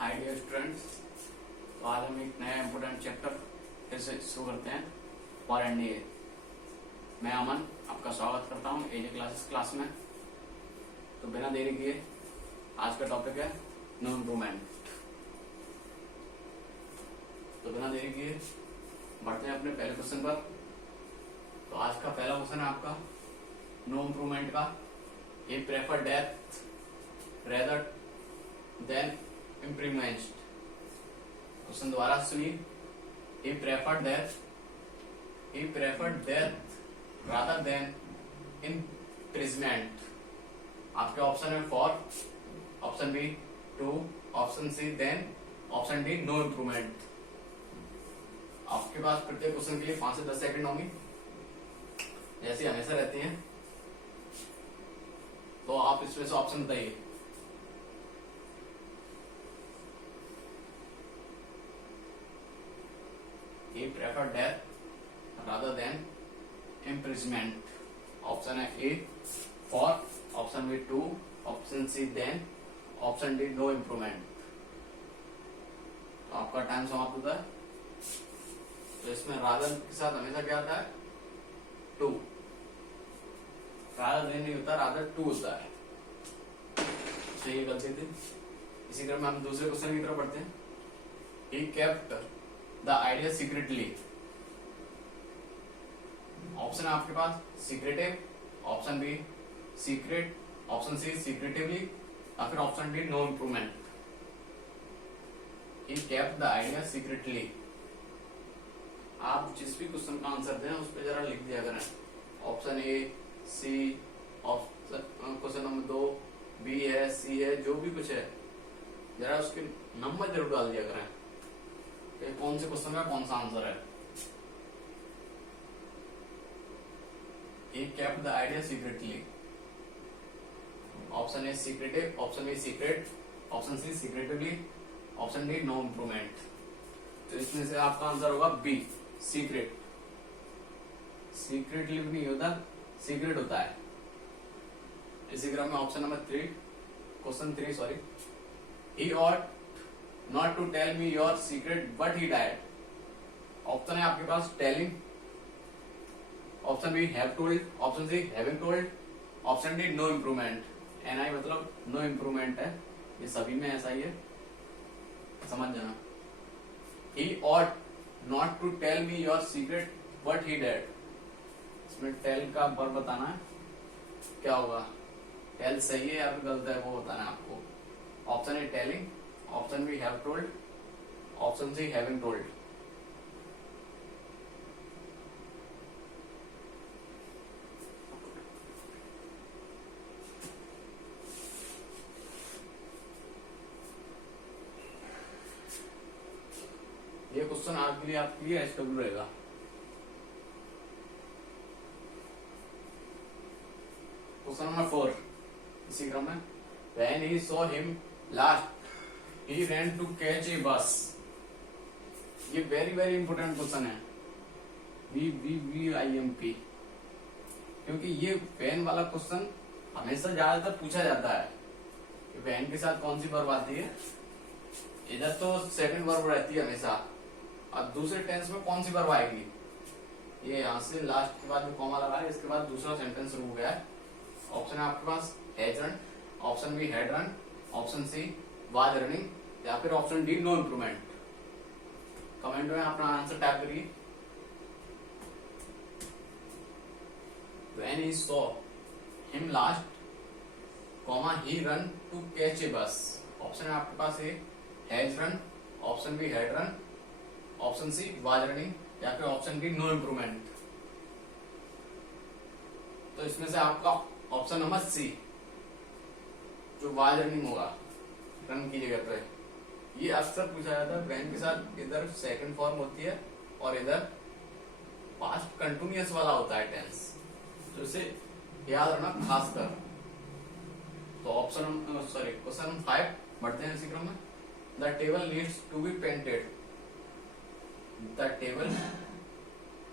Hi dear students, तो आज हम एक नया इम्पोर्टेंट चैप्टर फिर से शुरू करते हैं फॉर एनडीए। मैं अमन आपका स्वागत करता हूँ एजे क्लासेस क्लास में। तो बिना देरी किए आज का टॉपिक है नो इम्प्रूवमेंट। तो बिना देरी किए बढ़ते हैं अपने पहले क्वेश्चन पर। तो आज का पहला क्वेश्चन है आपका नो इम्प्रूवमेंट का। He prefer death rather than improvement. Question दोबारा सुनिए। he preferred death rather than imprisonment। आपके ऑप्शन है for, option B to, option C than, option D no improvement. आपके पास प्रत्येक क्वेश्चन के लिए 5 से 10 सेकंड होंगे, जैसे हमेशा रहती हैं। तो आप इसमें से ऑप्शन बताइए। He preferred death rather than imprisonment। Option है A for, option B to, option C than, option D no improvement. तो आपका टाइम समाप्त होता है। तो इसमें रादर के साथ हमेशा क्या आता है? टू। रादर देन नहीं होता, रादर टू होता है। तो ये गलती थी। इसी क्रम में हम दूसरे क्वेश्चन की तरफ बढ़ते हैं। He kept the idea secretly। Option है आपके पास secretive, option B secret, option C secretively, या फिर option D no improvement. He kept the idea secretly। आप जिस भी क्वेश्चन का आंसर दें उस पर जरा लिख दिया करें। Option A, C, option question number 2 B है, सी है, जो भी कुछ है जरा उसके नंबर जरूर डाल दिया करें कि कौन से क्वेश्चन का कौन सा आंसर है। He kept the idea secretly। Option A secretive, option B secret, option C secretively, option D no improvement. तो इसमें से आपका आंसर होगा बी सीक्रेट। सीक्रेटली भी नहीं होता, सीक्रेट होता है। इसी क्रम में option number 3, question 3 sorry. He ought not to tell me your secret but he died। Option है आपके पास telling, option B have told, option C having told, option D no improvement. NI मतलब no improvement है, ये सभी में ऐसा ही है, समझ जाना। He ought not to tell me your secret but he died। इसमें टेल का वर्ब बताना है, क्या होगा? टेल सही है या फिर गलत है वो बताना है आपको। Option A telling, option B have told, option C having told. ये क्वेश्चन आपके लिए एसडब्ल्यू रहेगा। क्वेश्चन नंबर 4 इसी क्रम में। When he saw him last he ran to catch a bus। ये वेरी इंपोर्टेंट क्वेश्चन है, VVVIMP, क्योंकि ये वैन वाला क्वेश्चन हमेशा ज्यादातर पूछा जाता है। वैन के साथ कौन सी वर्ब आती है? इधर तो सेकंड वर्ब रहती है हमेशा, और दूसरे टेंस में कौन सी वर्ब आएगी? ये यहाँ से लास्ट के बाद जो कॉमा लगा है इसके बाद दूसरा सेंटेंस शुरू हो गया है। ऑप्शन है आपके पास has run, option B had run, option C was running, या फिर option D no improvement. Comment में अपना आंसर टाइप करिए। When he saw him last, he run to catch a bus। Option है आपके पास A has run, option B had run, option C was running, या फिर ऑप्शन डी नो इम्प्रूवमेंट। तो इसमें से आपका ऑप्शन नंबर सी जो वाज रनिंग होगा, रन की जगह पे। ये अक्सर पूछा जाता है वैन के साथ, इधर सेकंड फॉर्म होती है और इधर पास्ट कंटिन्यूअस वाला होता है टेंस, तो इसे याद रखना खासकर। तो ऑप्शन सॉरी क्वेश्चन 5 बढ़ते हैं इसी क्रम में। The table needs to be painted. The table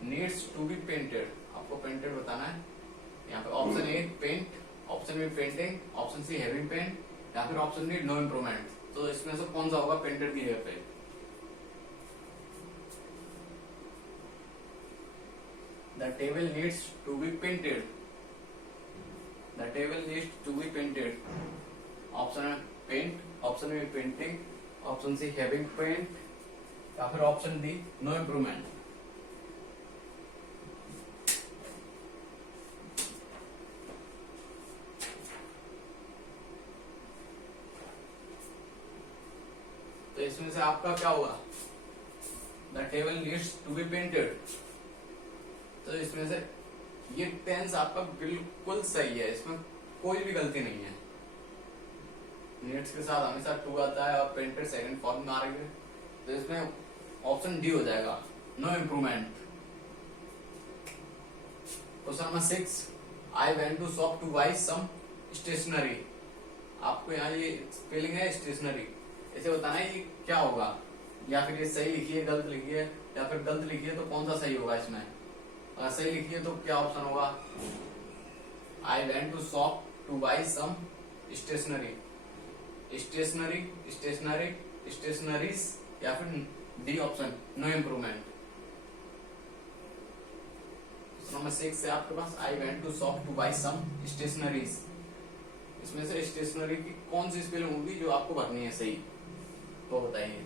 needs to be painted, आपको पेंटेड बताना है। यहाँ पे option A paint, option B painting, option C having paint, या फिर ऑप्शन डी नो इम्प्रूवमेंट। तो इसमें से कौन सा होगा पेंटेड की जगह पे? The table needs to be painted. The table needs to be painted. Option है paint, option B painting, option C having paint, या फिर ऑप्शन डी नो इम्प्रूवमेंट। तो इसमें से आपका क्या होगा? The table needs to be painted. तो इसमें से ये टेंस आपका बिल्कुल सही है, इसमें कोई भी गलती नहीं है। नीड्स के साथ हमेशा टू आता है और पेंटेड सेकंड फॉर्म में आ रही है, तो इसमें ऑप्शन डी हो जाएगा, no improvement. Question number 6, I went to shop to buy some stationery. आपको यहाँ ये स्पेलिंग है स्टेशनरी, इसे बताना है ये क्या होगा, या फिर ये सही लिखिए गलत लिखिए, या फिर गलत लिखिए तो कौन सा सही होगा इसमें। अगर सही लिखिए तो क्या ऑप्शन होगा? I went to shop to buy some stationery, stationery, stationery, stationeries, या फिर D option no improvement. Number 6 से आपके पास I went to shop to buy some stationeries, इसमें से स्टेशनरी की कौन सी स्पेलिंग होगी जो आपको भरनी है सही, तो बताइए।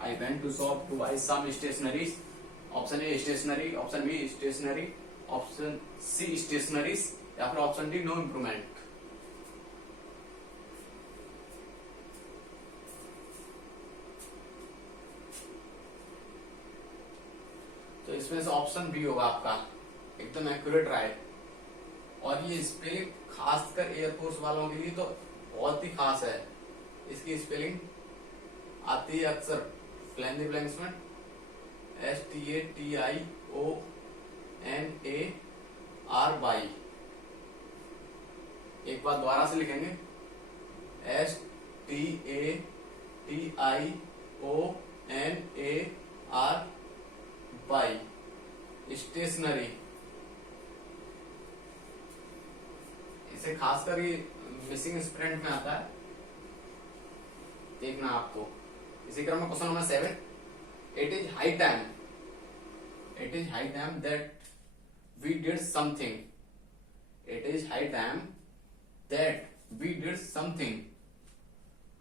I went to shop to buy some stationeries, option A stationery, option B stationery, option C stationeries, या फिर ऑप्शन डी नो इम्प्रूवमेंट। तो इसमें से ऑप्शन बी होगा आपका एकदम एक्यूरेट राय। और ये स्पेलिंग खासकर एयरफोर्स वालों के लिए तो बहुत ही खास है। इसकी स्पेलिंग आती है अक्सर फिल इन द ब्लैंक्स में STATIONARY। एक बार दोबारा से लिखेंगे STATIONARY, स्टेशनरी। इसे खासकर ये मिसिंग स्टूडेंट में आता है, देखना आपको। इसी क्रम में question number 7, it is high time that we did something. It is high time that we did something.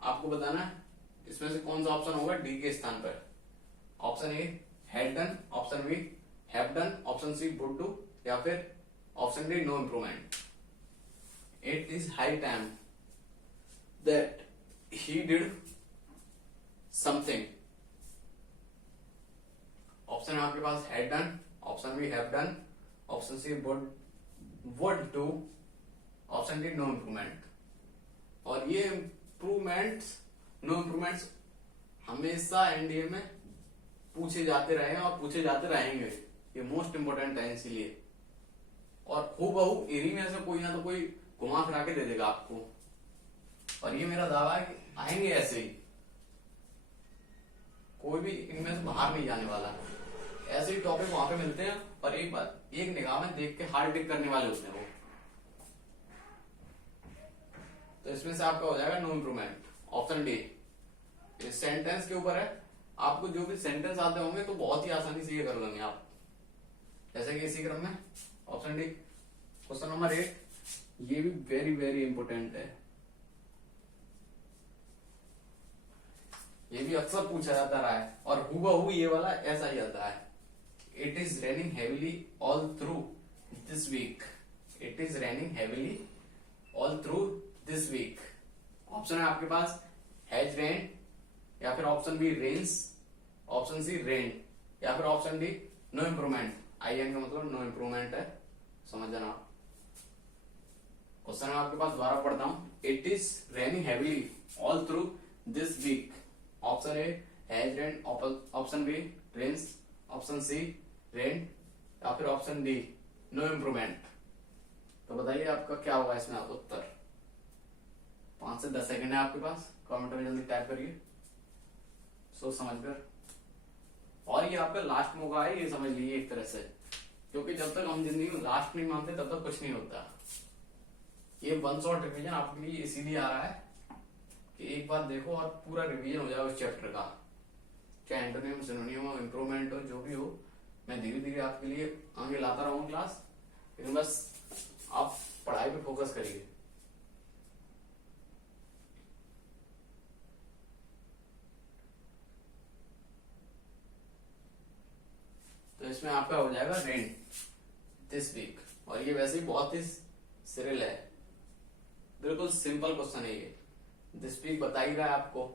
आपको बताना है इसमें से कौन सा ऑप्शन होगा डी के स्थान पर। Option A had done, option B have done, option C would do, या फिर option D no improvement. It is high time that he did something. Option है आपके पास had done, option B have done, option C would do, option D no improvement। और ये improvements, no improvements हमेशा NDA में पूछे जाते रहे हैं और पूछे जाते रहेंगे। ये मोस्ट इंपोर्टेंट है इसीलिए। और हूबहू इन्हीं में से कोई ना तो कोई घुमा फिरा के दे देगा आपको। और ये मेरा दावा है कि आएंगे ऐसे ही, कोई भी इनमें से बाहर नहीं जाने वाला। ऐसे ही टॉपिक वहां पे मिलते हैं और एक बार एक निगाह में देख के हार्ड टिक करने वाले होते हैं वो। तो इसमें से आपका हो जाएगा नो इम्प्रूवमेंट, ऑप्शन डी। इस सेंटेंस के ऊपर है, आपको जो भी सेंटेंस आते होंगे तो बहुत ही आसानी से ये कर लेंगे आप। जैसे कि इसी क्रम में ऑप्शन डी। क्वेश्चन नंबर 8, ये भी वेरी वेरी इंपोर्टेंट है, ये भी अक्सर पूछा जाता रहा है और हूबहू ये वाला ऐसा ही आता है। It is raining heavily all through this week. It is raining heavily all through this week. Option है आपके पास हैज रेन, या फिर option B rains, option C rain, या फिर option D no improvement. IN का मतलब नो इम्प्रूवमेंट है, समझ जाना आप। क्वेश्चन मैं आपके पास दोबारा पढ़ता हूं। It is raining heavily all through this week. Option A has rain, option B rains, option C rain, या फिर ऑप्शन डी नो इम्प्रूवमेंट। तो बताइए आपका क्या होगा इसमें उत्तर। 5 से 10 सेकंड है आपके पास, कमेंट में जल्दी टाइप करिए सोच समझकर। और ये आपका लास्ट मौका है, ये समझ लीजिए एक तरह से, क्योंकि जब तक हम जिंदगी में लास्ट नहीं मानते तब तक कुछ नहीं होता। ये वन शॉट रिवीजन आपके लिए इसीलिए आ रहा है कि एक बार देखो और पूरा रिवीजन हो जाए उस चैप्टर का, चाहे एंटोनिम सिनोनिम हो, इम्प्रूवमेंट हो, जो भी हो। मैं धीरे धीरे आपके लिए आगे लाता रहूंगा क्लास, लेकिन बस आप पढ़ाई पे फोकस करिए। तो इसमें आपका हो जाएगा रेंट दिस वीक, और ये वैसे ही बहुत ही सिरिल है, बिल्कुल सिंपल क्वेश्चन है ये। दिस वीक बता ही रहा है आपको,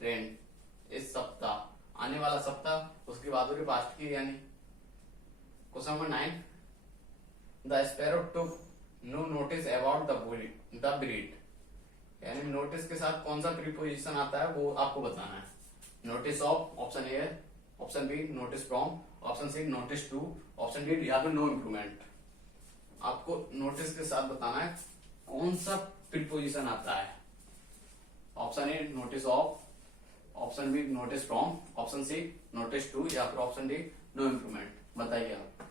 रेंट इस सप्ताह, आने वाला सप्ताह, उसके बाद हो रही पास्ट की यानी। Question number 9, the sparrow took no notice about the breed, यानी नोटिस के साथ कौन सा प्रीपोजिशन आता है वो आपको बताना है। Notice of, option A, option B notice from, option C notice to, option D या फिर नो इम्प्रूवमेंट। आपको नोटिस के साथ बताना है कौन सा प्रीपोजिशन आता है। Option A notice of, option B notice from, option C notice to, या फिर ऑप्शन डी नो इम्प्रूवमेंट। बताइए आप,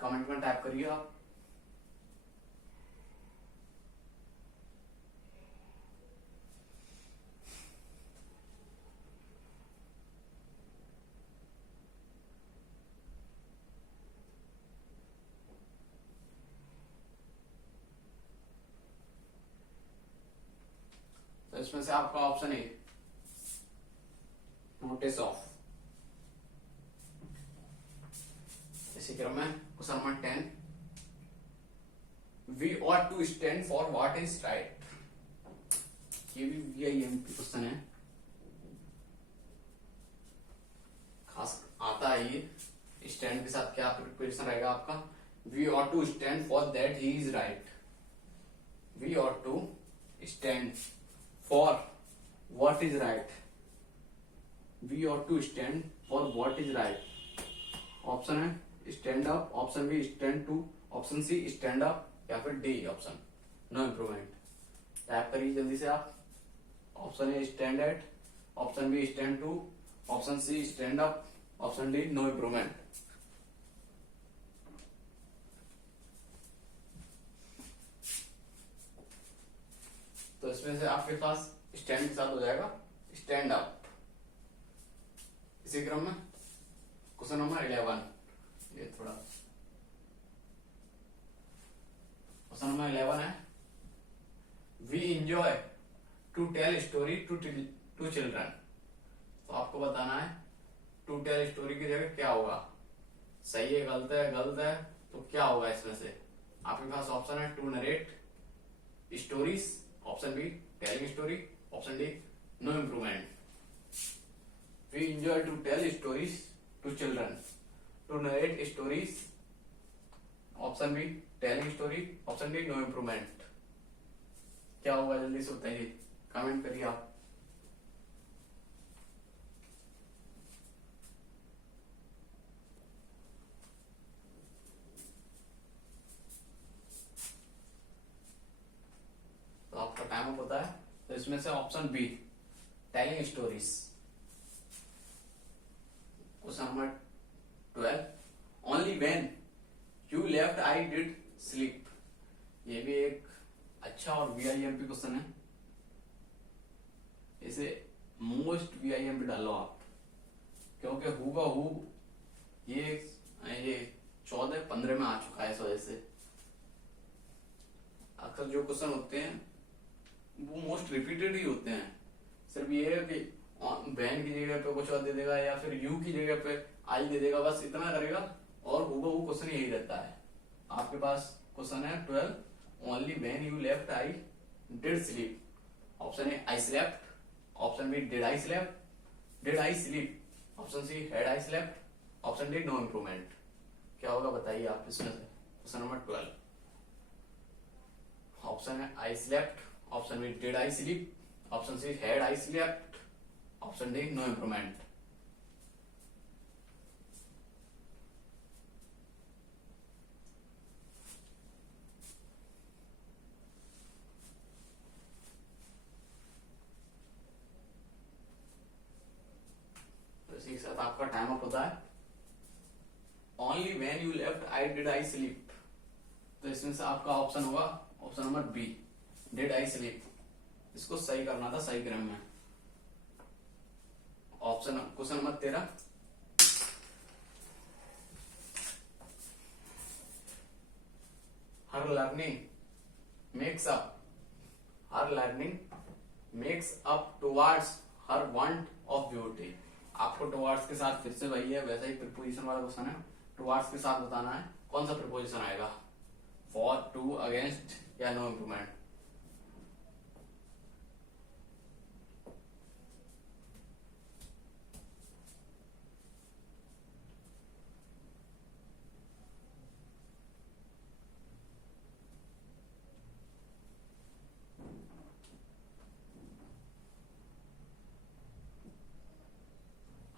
कमेंट में टाइप करिए आप। तो इसमें से आपका ऑप्शन ए नोटिस ऑफ। इसी क्रम में question number 10, we ought to stand for what is right. ये भी VIMP क्वेश्चन है, खास आता है ये। स्टैंड के साथ क्या प्रिपरेशन रहेगा आपका, we ought to stand for that he is right. We ought to stand for what is right, we ought to stand for what is right. Option है stand up, option B stand to, option C stand up, या फिर D option no improvement. Type करिए जल्दी से आप। Option A stand at, option B stand to, option C stand up, option D no improvement. तो इसमें से आपके पास स्टैंड के साथ हो जाएगा स्टैंड अप। इसी क्रम में क्वेश्चन नंबर 11, ये थोड़ा क्वेश्चन नंबर 11 है, we enjoy to tell story to children. तो आपको बताना है टू टेल स्टोरी की जगह क्या होगा, सही है, गलत है, तो क्या होगा इसमें से। आपके पास ऑप्शन है to narrate stories, option B telling story, option D no improvement. We enjoy to tell stories to children, to narrate stories, option B telling story, option D no improvement. क्या होगा जल्दी से बताइए, कमेंट करिए आप। तो आपका टाइम अप होता है, तो इसमें से option B telling stories. Question number 12, only when you left I did sleep. ये भी एक अच्छा और VIMP क्वेश्चन है, इसे मोस्ट VIMP डालो आप, क्योंकि हूबहू ये 14-15 में आ चुका है। इस वजह से अक्सर जो क्वेश्चन होते हैं वो मोस्ट रिपीटेड ही होते हैं। सिर्फ ये है कि वैन की जगह पे कुछ और दे देगा, या फिर यू की जगह पे आई दे देगा, बस इतना करेगा, और हूबहू क्वेश्चन यही रहता है। आपके पास क्वेश्चन है 12, only when you left I did sleep. Option A I slept, option B did I sleep, option C had I slept, option D no improvement. क्या होगा बताइए आप इसमें से। क्वेश्चन नंबर 12, ऑप्शन है I slept, option B did I sleep, option C had I slept, option D no improvement. तो इसी के साथ आपका टाइम अप होता है। Only when you left I did I sleep. तो इसमें से आपका ऑप्शन होगा option number B did I sleep. इसको सही करना था सही क्रम में। Option question number 13, her learning makes up towards her want of beauty. आपको टुवर्ड्स के साथ फिर से वही है, वैसा ही प्रीपोजिशन वाला क्वेश्चन है। टुवर्ड्स के साथ बताना है कौन सा प्रीपोजिशन आएगा, फॉर, टू, अगेंस्ट या no improvement.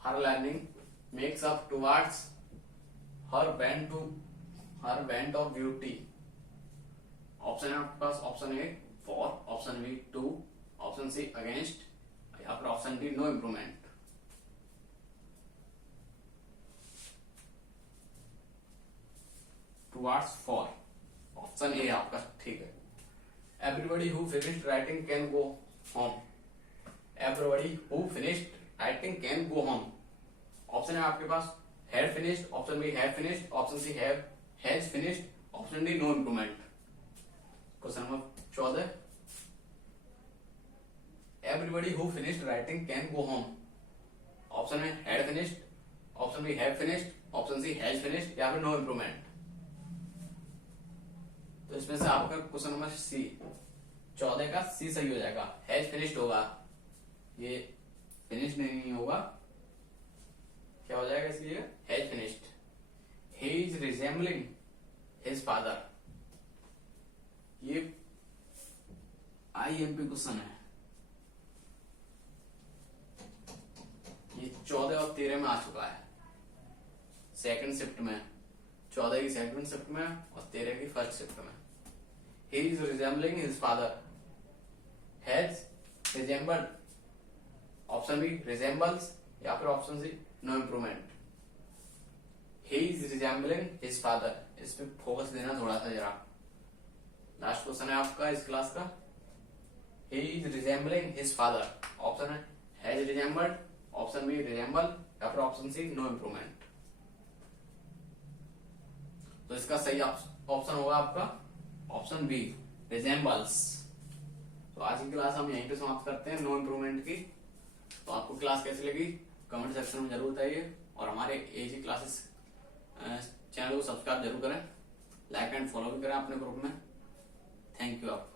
Her learning makes up towards her bent of beauty। Option है आपके पास, option A for, option B to, option C against या फिर option D no improvement. Towards for, option A आपका ठीक है। Everybody who finished writing can go home. Everybody who finished writing can go home. Option है आपके पास had finished, option B had finished, option C has finished, option D no improvement. Question number 14, everybody who finished writing can go home. Option है had finished, option B have finished, option C has finished या फिर no improvement. तो इसमें से आपका question number C 14 का सी सही हो जाएगा, हैज फिनिश्ड होगा, ये फिनिश्ड नहीं होगा, क्या हो जाएगा इसलिए has finished. He is resembling his father, ये आईएमपी क्वेश्चन है, ये 14 और 13 में आ चुका है, सेकंड शिफ्ट में, 14 की सेकंड शिफ्ट में और 13 की फर्स्ट शिफ्ट में। He is resembling his father, has resembled, option B resembles या फिर option C no improvement. He is resembling his father, इस पे फोकस देना थोड़ा सा जरा। लास्ट क्वेश्चन है आपका इस क्लास का, he is resembling his father, option है has resembled, option B resemble या फिर ऑप्शन सी नो इम्प्रूवमेंट। तो इसका सही ऑप्शन होगा आपका ऑप्शन बी रिजेंबल्स। तो आज की क्लास हम यहीं पे समाप्त करते हैं नो इम्प्रूवमेंट की। तो आपको क्लास कैसी लगी कमेंट सेक्शन में जरूर बताइए और हमारे एजी क्लासेस चैनल को सब्सक्राइब जरूर करें, लाइक एंड फॉलो भी करें अपने ग्रुप में। थैंक यू आप।